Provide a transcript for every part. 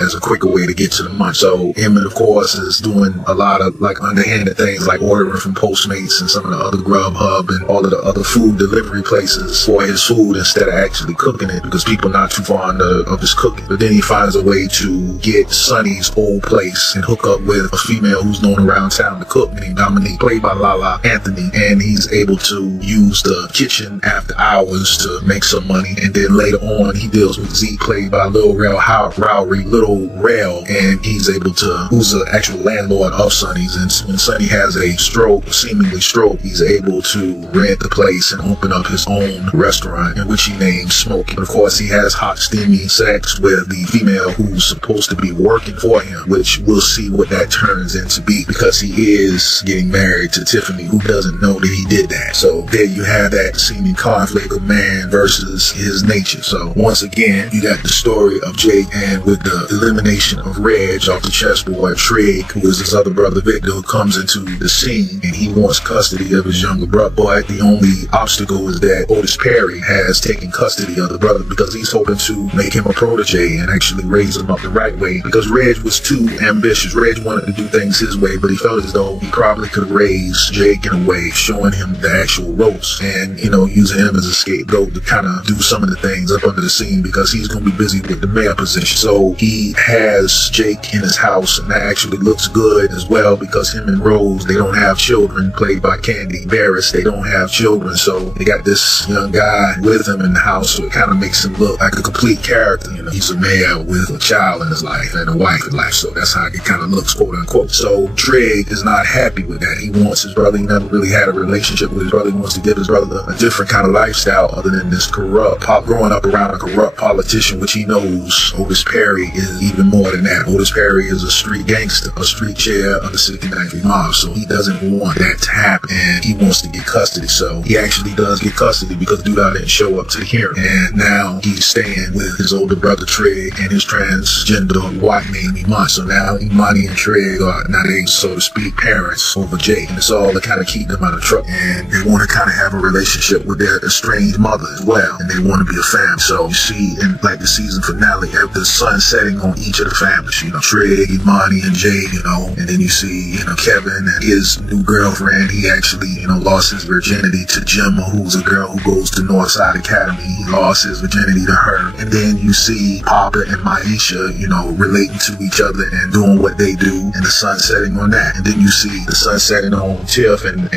as a quicker way to get to the munch. So Emmett, of course, is doing a lot of like underhanded things like ordering from Postmates and some of the other Grubhub and all of the other food delivery places for his food instead of actually cooking it, because people are not too fond of his cooking. But then he finds a way to get Sonny's old place and hook up with a female who's known around town to cook, named Dominique, played by Lala Anthony, and he's able to use the kitchen after hours to make some money. And then later on, he deals with Zeke, played by Lil Rel Howery, Little Rel, and he's able to, who's the actual landlord of Sonny's. And when Sonny has a seemingly stroke, he's able to rent the place and open up his own restaurant, in which he names Smokey. But of course, he has hot, steamy sex with the female who's supposed to be working for him, which we'll see what that turns into be, because he is getting married to Tiffany, who doesn't know that he did that. So there you have that seeming conflict of man versus his nature. So once again, you got the story of Jake, and with the elimination of Reg off the chessboard, Trig, who is his other brother Victor, who comes into the scene, and he wants custody of his younger brother. But the only obstacle is that Otis Perry has taken custody of the brother, because he's hoping to make him a protege and actually raise him up the right way, because Reg was too ambitious. Reg wanted to do things his way, but he felt as though he probably could raise Jake in a way, showing him the actual ropes and, using him as a scapegoat to kind of do some of the things up under the scene, because he's going to be busy with the mayor position. So he has Jake in his house, and that actually looks good as well, because him and Rose, they don't have children, played by Candy Barris. They don't have children, so they got this young guy with him in the house, so it kind of makes him look like a complete character. He's a mayor with a child in his life and a wife in life, so that's how it kind of looks, quote unquote. So Trig is not happy with that. He wants his brother. He never really had a relationship with his brother. He wants to give his brother a different kind of lifestyle other than this growing up around a corrupt politician, which he knows Otis Perry is even more than that. Otis Perry is a street gangster, a street chair of the 69th mob, so he doesn't want that to happen, and he wants to get custody. So he actually does get custody, because Duda didn't show up to the hearing, and now he's staying with his older brother Trig and his transgender wife named Imani. So now Imani and Trig are now they, so to speak, parents over Jake, and it's all to kind of keep them out of trouble, and they want to kind of have a relationship with their estranged mother as well, and they want to be a family. So you see in like the season finale, the sun setting on each of the families, Trig, Imani, and Jay, and then you see, Kevin and his new girlfriend. He actually, lost his virginity to Gemma, who's a girl who goes to Northside Academy. He lost his virginity to her. And then you see Papa and Maisha, relating to each other and doing what they do, and the sun setting on that. And then you see the sun setting on Tiff and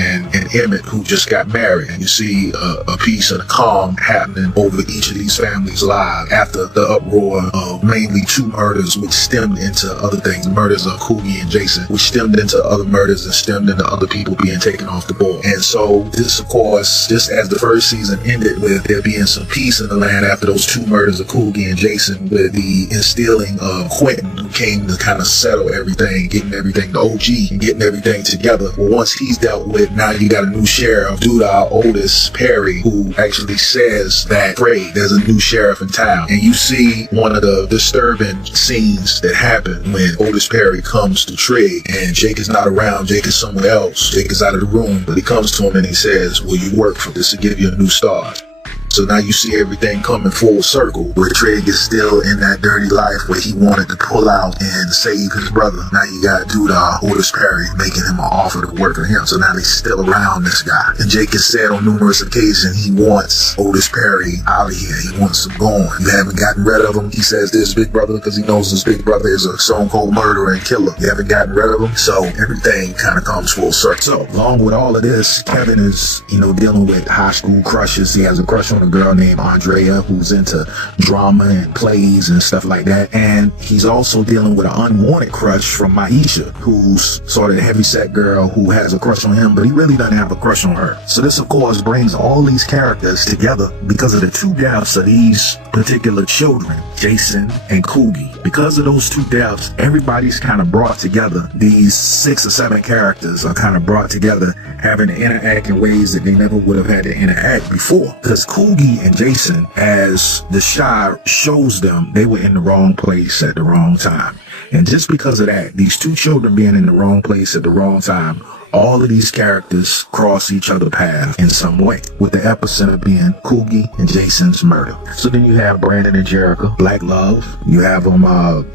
Emmett, who just got married. And you see a piece of the calm happening over each of these families' lives after the uproar of mainly two murders, which stemmed into other things. The murders of Coogie and Jason, which stemmed into other murders and stemmed into other people being taken off the board. And so this, of course, just as the first season ended with there being some peace in the land after those two murders of Coogie and Jason, with the instilling of Quentin, who came to kind of settle everything, getting everything, the OG, and getting everything together. Well, once he's dealt with, now you got a new sheriff, Duda Otis Perry, who actually says that there's a new sheriff in town. And you see one of the disturbing scenes that happen when Otis Perry comes to Trig, and Jake is not around. Jake is somewhere else. Jake is out of the room, but he comes to him and he says, "Will you work for this to give you a new start?" So now you see everything coming full circle, where Trig is still in that dirty life where he wanted to pull out and save his brother. Now you got Duda Otis Perry making him an offer to work for him. So now he's still around this guy. And Jake has said on numerous occasions he wants Otis Perry out of here. He wants him gone. You haven't gotten rid of him. He says to his big brother, because he knows his big brother is a stone cold murderer and killer. You haven't gotten rid of him. So everything kind of comes full circle. So along with all of this, Kevin is, dealing with high school crushes. He has a crush on a girl named Andrea, who's into drama and plays and stuff like that. And he's also dealing with an unwanted crush from Maisha, who's sort of a heavyset girl who has a crush on him, but he really doesn't have a crush on her. So this, of course, brings all these characters together because of the two deaths of these particular children, Jason and Coogie. Because of those two deaths, everybody's kind of brought together. These 6 or 7 characters are kind of brought together, having to interact in ways that they never would have had to interact before. Because Coogie and Jason, as the Shy shows them, they were in the wrong place at the wrong time. And just because of that, these two children being in the wrong place at the wrong time all of these characters cross each other's path in some way, with the epicenter being Coogie and Jason's murder. So then you have Brandon and Jerica, black love. You have them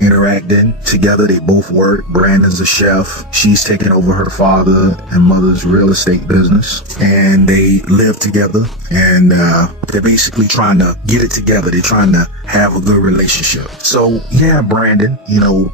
interacting together. They both work. Brandon's a chef. She's taking over her father and mother's real estate business, and they live together, and they're basically trying to get it together. They're trying to have a good relationship. So yeah, Brandon,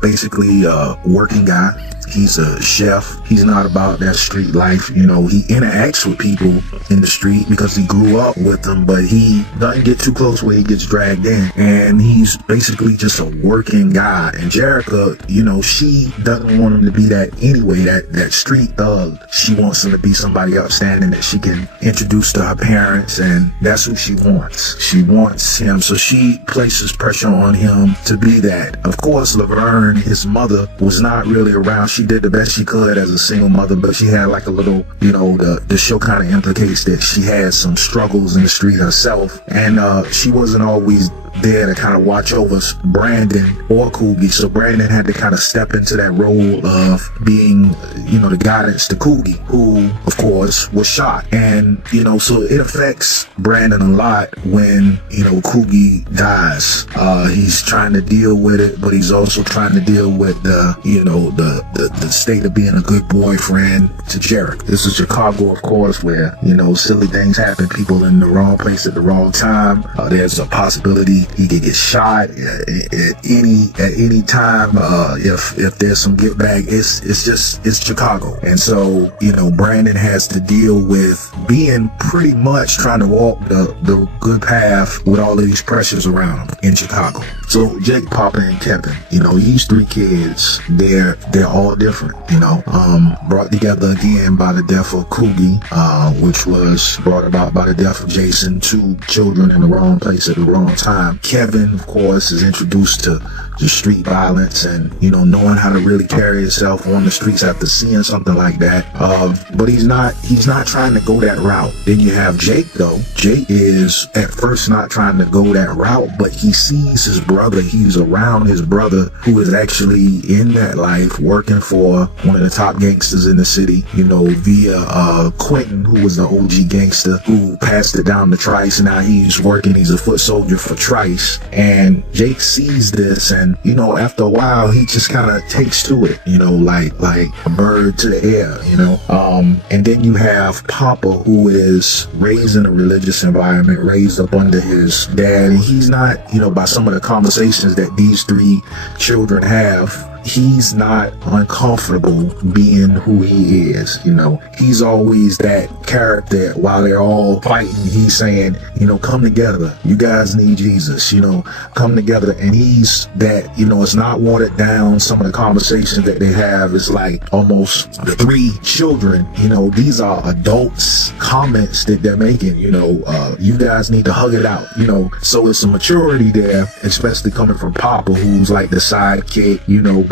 basically a working guy. He's a chef. He's not about that street life. He interacts with people in the street because he grew up with them, but he doesn't get too close where he gets dragged in. And he's basically just a working guy. And Jerica, she doesn't want him to be that anyway, that street thug. She wants him to be somebody upstanding that she can introduce to her parents, and that's who she wants. She wants him, so she places pressure on him to be that. Of course, Laverne, his mother, was not really around. She did the best she could as a single mother, but she had like a little, the show kind of implicates that she had some struggles in the street herself, and she wasn't always there to kind of watch over Brandon or Coogie. So Brandon had to kind of step into that role of being, the guidance to Coogie, who of course was shot. And, so it affects Brandon a lot when, Coogie dies. He's trying to deal with it, but he's also trying to deal with the state of being a good boyfriend to Jerica. This is Chicago, of course, where, silly things happen, people in the wrong place at the wrong time. There's a possibility he could get shot at any time. If there's some get back, it's Chicago. And so, Brandon has to deal with being pretty much trying to walk the good path with all of these pressures around him in Chicago. So Jake, Papa, and Kevin, these three kids, they're all different, brought together again by the death of Coogie, which was brought about by the death of Jason, two children in the wrong place at the wrong time. Kevin, of course, is introduced to street violence and, knowing how to really carry himself on the streets after seeing something like that. But he's not trying to go that route. Then you have Jake, though. Jake is at first not trying to go that route, but he sees his brother. He's around his brother, who is actually in that life, working for one of the top gangsters in the city, via Quentin, who was the OG gangster who passed it down to Trice. Now he's working, he's a foot soldier for Trice. And Jake sees this, and after a while he just kind of takes to it, like a bird to the air, and then you have Papa, who is raised in a religious environment, raised up under his dad, and he's not, by some of the conversations that these three children have, he's not uncomfortable being who he is. He's always that character. While they're all fighting, he's saying, come together. You guys need Jesus, come together. And he's that, it's not watered down. Some of the conversations that they have is like almost the three children, these are adults' comments that they're making, you guys need to hug it out, so it's a maturity there, especially coming from Papa, who's like the sidekick,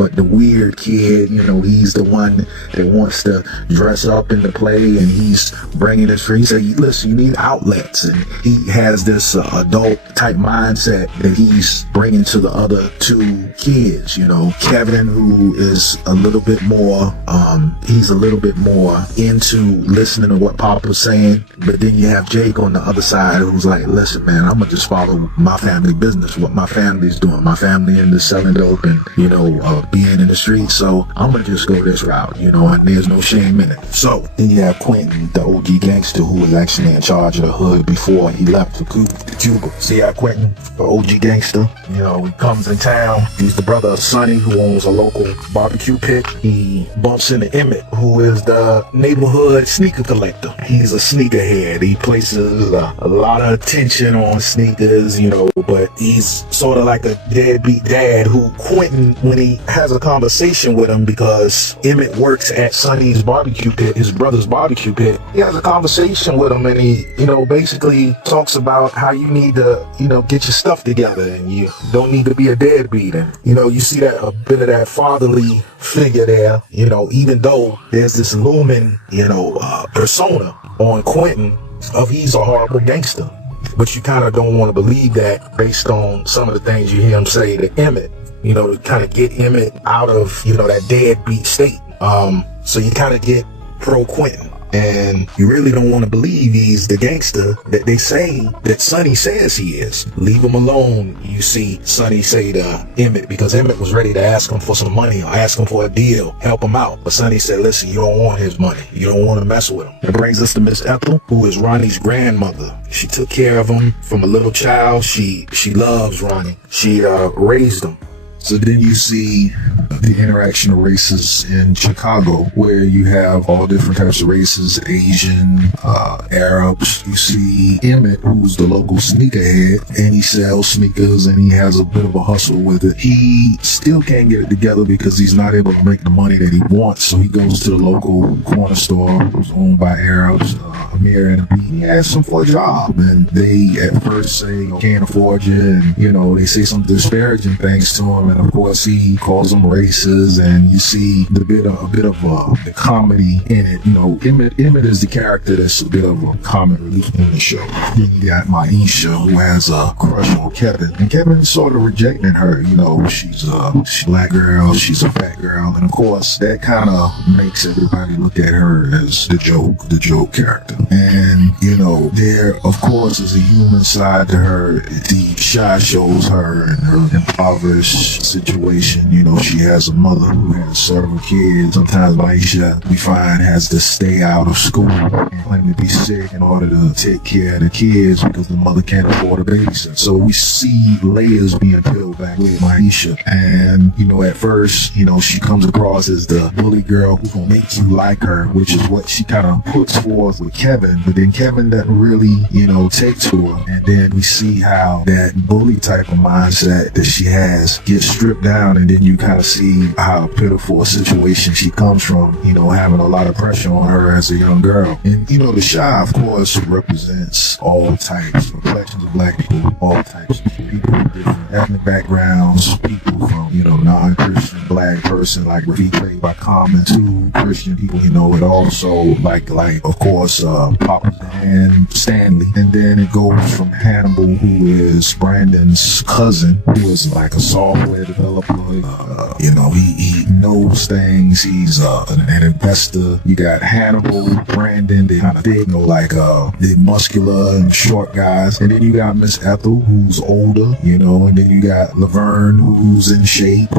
but the weird kid, he's the one that wants to dress up in the play, and he's bringing his friends. He said, listen, you need outlets, and he has this adult type mindset that he's bringing to the other two kids. Kevin, who is a little bit more, he's a little bit more into listening to what Papa's saying, but then you have Jake on the other side, who's like, listen, man, I'm gonna just follow my family business, what my family's doing. My family into selling dope and being in the streets, so I'm gonna just go this route, and there's no shame in it. So then you have Quentin, the OG gangster, who was actually in charge of the hood before he left for Cuba. See how Quentin, the OG gangster, he comes in town. He's the brother of Sonny, who owns a local barbecue pit. He bumps into Emmett, who is the neighborhood sneaker collector. He's a sneakerhead. He places a lot of attention on sneakers, but he's sort of like a deadbeat dad who Quentin, when he has a conversation with him, because Emmett works at Sonny's barbecue pit, his brother's barbecue pit, he has a conversation with him, and he, basically talks about how you need to, get your stuff together, and you don't need to be a deadbeat. And, you see that a bit of that fatherly figure there, even though there's this looming, persona on Quentin of he's a horrible gangster. But you kind of don't want to believe that based on some of the things you hear him say to Emmett, to kind of get Emmett out of, that deadbeat state. So you kind of get pro Quentin. And you really don't want to believe he's the gangster that they say that Sonny says he is. Leave him alone, you see Sonny say to Emmett, because Emmett was ready to ask him for some money or ask him for a deal, help him out. But Sonny said, listen, you don't want his money. You don't want to mess with him. That brings us to Miss Ethel, who is Ronnie's grandmother. She took care of him from a little child. She loves Ronnie. She raised him. So then you see the interaction of races in Chicago, where you have all different types of races, Asian, Arabs. You see Emmett, who's the local sneakerhead, and he sells sneakers and he has a bit of a hustle with it. He still can't get it together because he's not able to make the money that he wants. So he goes to the local corner store, who's owned by Arabs, Amir and Abid. He asks them for a job, and they at first say, can't afford you, and they say some disparaging things to him. And of course, he calls them racist, and you see a bit of the comedy in it. Emmett is the character that's a bit of a comic relief in the show. Then you got Maisha, who has a crush on Kevin, and Kevin's sort of rejecting her. She's a black girl, she's a fat girl, and of course, that kind of makes everybody look at her as the joke character. And there, of course, is a human side to her. The Shy shows her and her impoverished situation. She has a mother who has several kids. Sometimes Maisha, we find, has to stay out of school and claim to be sick in order to take care of the kids because the mother can't afford a babysitter. So we see layers being peeled back with Maisha. And, at first, she comes across as the bully girl who's gonna make you like her, which is what she kind of puts forth with Kevin. But then Kevin doesn't really, take to her. And then we see how that bully type of mindset that she has gets stripped down, and then you kind of see how pitiful a situation she comes from, having a lot of pressure on her as a young girl. And, the Shy, of course, represents all types, reflections of black people, all types of people with different ethnic backgrounds, people from, non-Christian black person, like Rafik by Common, to Christian people, it also, like, of course, Papa Dan, Stanley. And then it goes from Hannibal, who is Brandon's cousin, who is like a software developer. He knows things. He's an investor. You got Hannibal, Brandon, they kind of big, the muscular and short guys. And then you got Miss Ethel, who's older, and then you got Laverne, who's in shape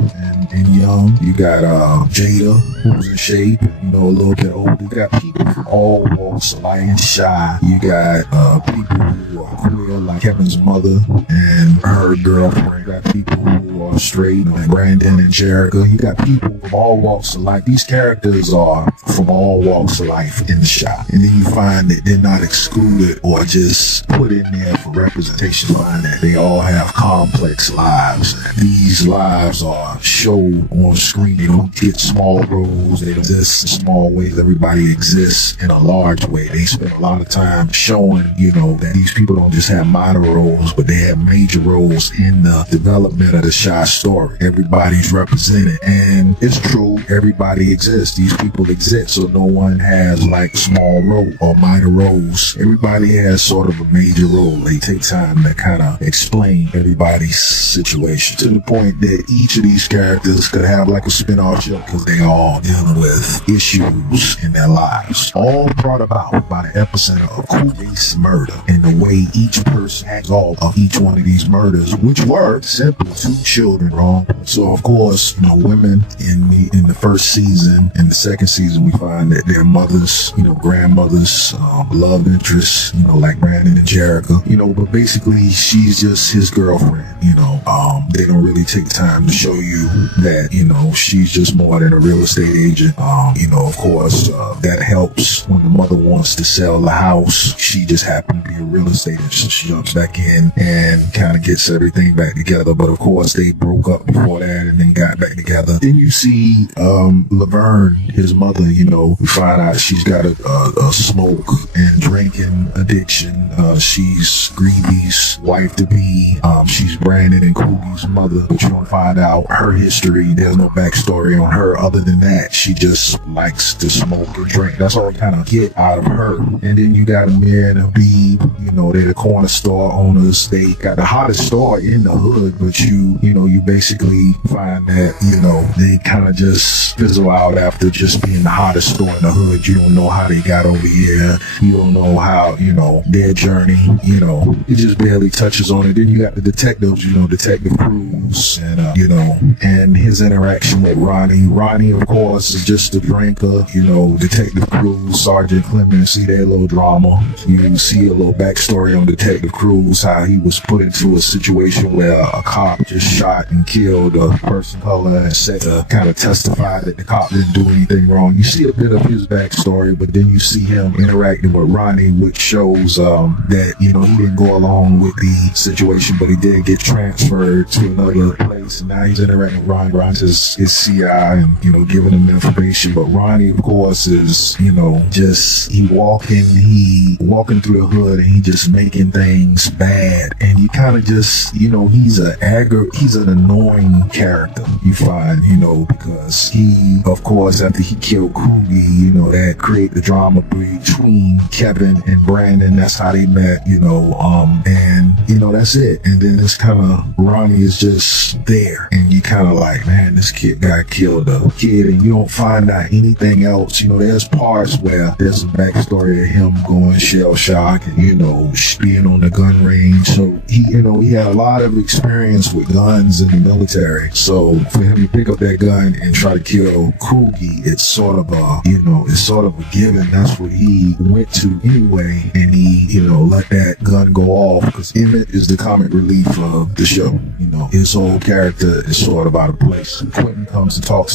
and young. You got Jada, who's in shape, a little bit older. You got people from all walks of life, Shy. You got people who are queer, like Kevin's mother and her girlfriend. You got people who are straight, like Brandon and Jerica. You got people from all walks of life. These characters are from all walks of life in the Shy. And then you find that they're not excluded or just put in there for representation. You find that they all have complex lives. And these lives are shown on screen. They don't get small roles. They don't exist in small ways. Everybody exists in a large way. They spend a lot of time showing, that these people don't just have minor roles, but they have major roles in the development of the Shy story. Everybody's represented. And it's true, everybody exists. These people exist. So no one has like small role or minor roles. Everybody has sort of a major role. They take time to kind of explain everybody's situation to the point that each of these characters could have like a spin-off show because they all dealing with issues in their lives, all brought about by the epicenter of Kuwait murder and the way each person has all of each one of these murders, which were simply two children wrong. So of course, women in the first season and the second season, we find that their mothers, grandmothers, love interests, like Brandon and Jerica, but basically she's just his girlfriend. They don't really take time to show you that, she's just more than a real estate agent. Of course, that helps when the mother wants to sell the house. She just happened to be a real estate agent. She jumps back in and kind of gets everything back together. But of course, they broke up before that and then got back together. Then you see Laverne, his mother, we find out she's got a smoke and drinking addiction. She's Greevy's wife to be. She's Brandon and Coogie's mother, but you don't find out her history. There's no backstory on her other than that she just likes to smoke and drink. That's all you kind of get out of her. And then you got Amir and Abid, they're the corner store owners. They got the hottest store in the hood, but you you basically find that, they kind of just fizzle out after just being the hottest store in the hood. You don't know how they got over here. You don't know how, their journey, it just barely touches on it. Then you got the detectives, Detective Cruz, and, and his interaction with Ronnie. Ronnie, of course, is just a drinker, Detective Cruz, Sergeant Clemens, see their little drama. You see a little backstory on Detective Cruz, how he was put into a situation where a cop just shot and killed a person of color and said to kind of testify that the cop didn't do anything wrong. You see a bit of his backstory, but then you see him interacting with Ronnie, which shows that, he didn't go along with the situation, but he did get transferred to another place, and now he's interacting with Ronnie. Ronnie's his CI and, giving him information. But Ronnie, of course, is, just, he walking through the hood and he just making things bad. And you kind of just, he's an annoying character, you find, because he, of course, after he killed Krugi, that created the drama between Kevin and Brandon. That's how they met, and, that's it. And then it's kind of, Ronnie is just there. And you kind of like, man, this guy killed a kid, and you don't find out anything else. There's parts where there's a backstory of him going shell shock and, being on the gun range. So he had a lot of experience with guns in the military. So for him to pick up that gun and try to kill Krugi, it's sort of a given. That's what he went to anyway. And he, let that gun go off, because Emmett is the comic relief of the show. His whole character is sort of out of place. Quentin comes and talks